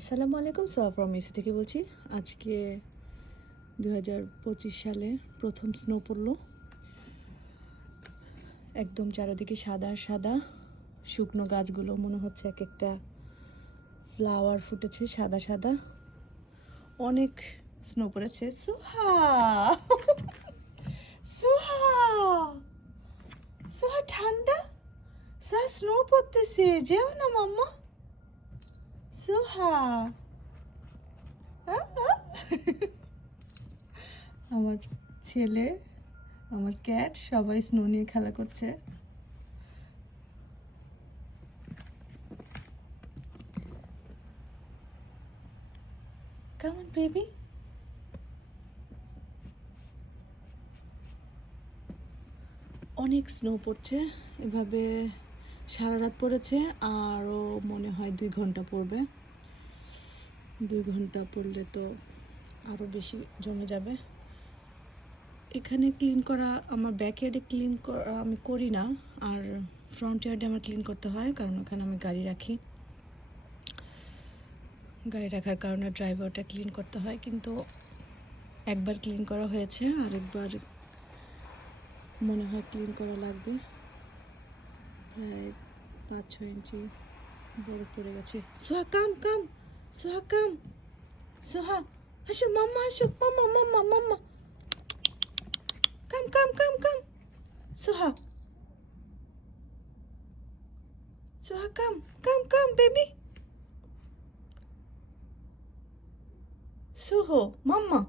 আসসালামু আলাইকুম, সোয়া from AC থেকে বলছি। আজকে 2025 সালে প্রথম স্নো পড়লো। একদম চারিদিকে সাদা সাদা, শুকনো গাছগুলো মনে হচ্ছে এক একটা ফ্লাওয়ার ফুটেছে সাদা সাদা। অনেক স্নো পড়েছে। সোহা সোহা সোহা ঠান্ডা, সোহা স্নো পড়তেছে, যেও না মাম্মা। সোহা আমার ছেলে, আমার ক্যাট সবাই স্নো নিয়ে খেলা করছে। কেমন বেবি? অনেক স্নো পড়ছে, এভাবে সারা রাত পড়েছে, আরও মনে হয় 2 ঘন্টা পড়বে। 2 ঘন্টা পড়লে তো আরও বেশি জমে যাবে। এখানে ক্লিন করা, আমার ব্যাকইয়ার্ডে ক্লিন করা আমি করি না, আর ফ্রন্ট ইয়ার্ডে আমার ক্লিন করতে হয়, কারণ ওখানে আমি গাড়ি রাখি। গাড়ি রাখার কারণে ড্রাইভারটা ক্লিন করতে হয়, কিন্তু একবার ক্লিন করা হয়েছে, আরেকবার মনে হয় ক্লিন করা লাগবে। প্রায় 5-6 ইঞ্চি বরফ পড়ে গেছে। সোহা কাম কাম, সোহা কাম, সোহা আসো, মাম্মা আসো, মাম্মা মাম্মা মাম্মা, কাম কাম কাম কাম, সোহা সোহা কাম কাম কাম বেবি, সোহো মাম্মা।